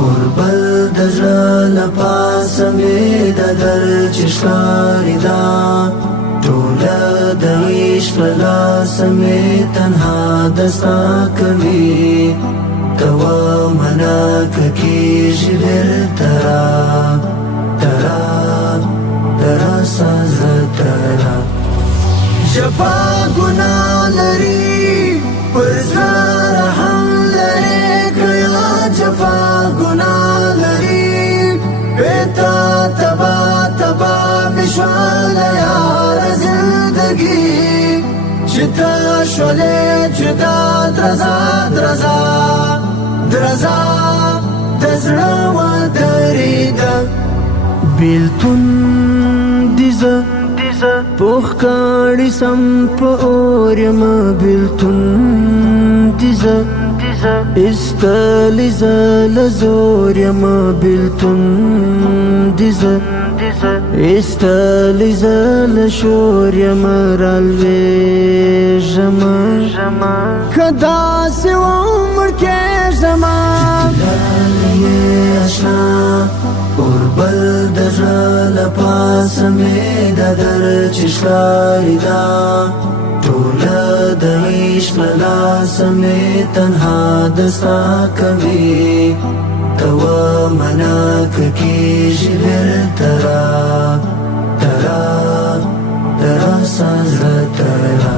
اور بل دزړه لپاسه مې د در چشکاری دا ټوله د عشق لاسه مې تنها دستا کوي توا منا ککیږي بیرته ترا ساز ترا جفا ګناه لري پر زړه رحم لري کړه جفا ګناه لري بیتا تبا مشوال یار زندگی چتا شولې جدا درزا دزړه و درېده بیلتون دیزه پوخ کاړي سم په اور یم بیلتون دیزه استلی زل زور یم بیلتون دیزه استلی زل شور یم رالوی ژما کدا سی عمر کې ژما لالیه اشنا اور بل دزړه لپاسه مې د در چشکاری دا ټوله د عشق لاسه مې تنها دستا کوي توا منا ککیږي بیرته ترا ساز ترا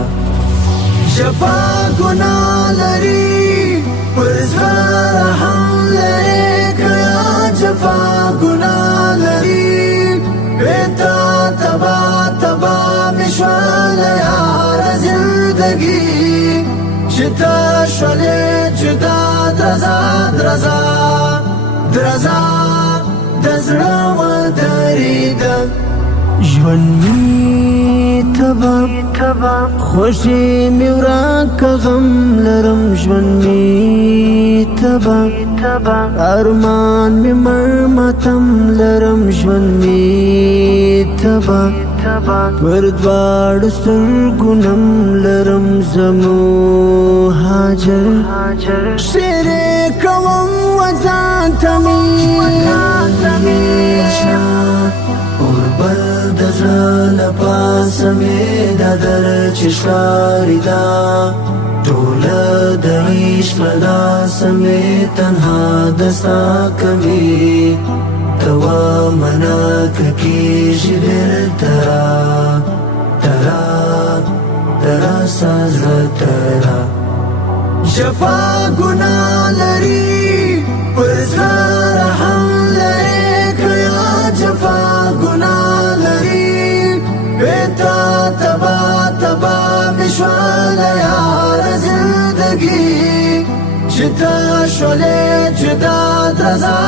جفا ګناه لري پر زړه رحم لري کړه جفا ګناه لري بیتا تبا مشوال یار زندگی چتا شولې جدا درزا دزړه و درېده ژوند می تبا خوشي می ورک غم لرم ژوند می تبا ارمان می مرمتم لرم ژوند می تبا پر دواړو سترګو نم لرم زمو هاجر شعر کوم وځان ته مې اور بل دزړه لپاسه مې د در چشکاری دا ټوله د عشق لاسه مې تنها دستا کوي توا منا ککیږي بیرته ترا ساز ترا جفا ګناه لري پر زړه رحم لري کړه جفا ګناه لري بیتا تبا مشوال یار زندگی چتا شولې جدا درزا